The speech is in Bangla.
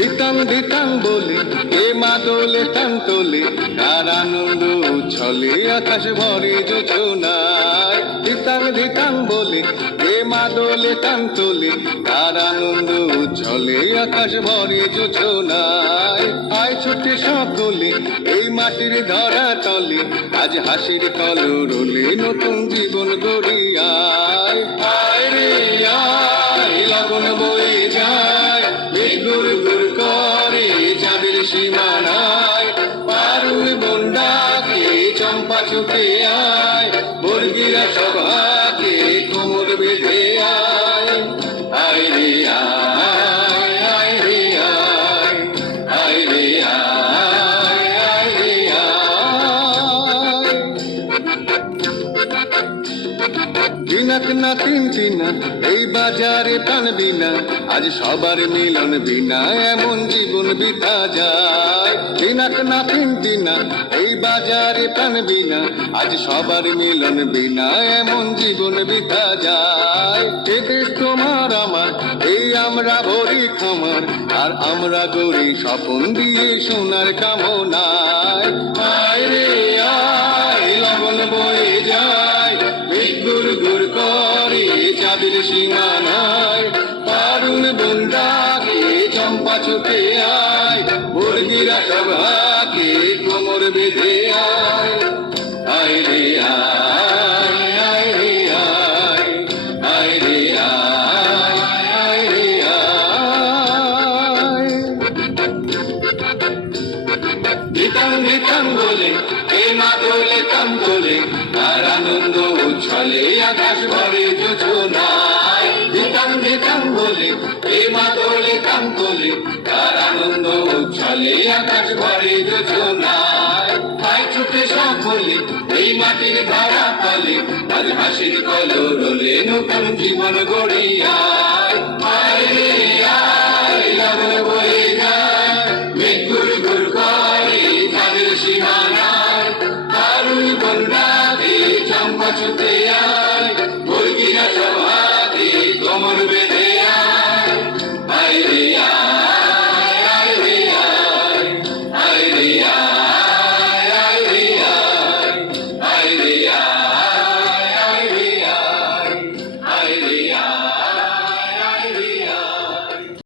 দিতাম দিতাম বলে এ মাদলে টান তোলে, কার আনন্দ উচ্ছলে আকাশ ভরে যোজনায়। দিতাম দিতাম বলে এ মাদলে টান তোলে, কার আনন্দ উচ্ছলে আকাশ ভরে যোজনায়। আয় ছুটে সকলে এই মাটির ধরা তলে, আজ হাসির কলরলে নতুন জীবন গড়ি আয়। আয় রে আয়, লগন বয়ে যায়, গুর গুর করে চাঁদের সীমানায়। পারুল বন্ডাকে চম্পা ছুটে আয়, বর্গিরা সভাকে কোমর বেঁধে আয়। আয় রে আয়, আয় রে আয়, আয় রে আয়, আয় রে আয়। দিনাক না তিন চিনা এই বাজারে টানবি না, আজ সবার মিলন বিনা এমন জীবন বিতা যায়। দিনাক না তিন চিনা এই বাজারে টানবি না, আজ সবার মিলন বিনা এমন জীবন বিতা যায়। এ দেশ তোমার আমার, এই আমরা ভরি খামার, আর আমরা গড়ি স্বপন দিয়ে সোনার কামনায়। আয় রে আয়, লগন বয়ে যায়, গুর গুর করে চাঁদের সীমানায়। পারুল বন্ডাকে চম্পা ছুটে আয়, বর্গিরা সভাকে কোমর বেঁধে আয়। আয় রে আয়, আয় রে আয়, আয় রে আয়, আয় রে আয়। দিতাম দিতাম বলে এ মাদলে টান তোলে, আর আনন্দ উচ্ছলে আকাশ ভরে যোজনায়। দিতাম দিতাম বলে এ মাদলে টান তোলে, আর আনন্দ উচ্ছলে আকাশ ভরে যোজনায়। আয় ছুটে সকলে এই মাটির ধারা তলে, আজ হাসির কলরলে নতুন জীবন গড়িয়া।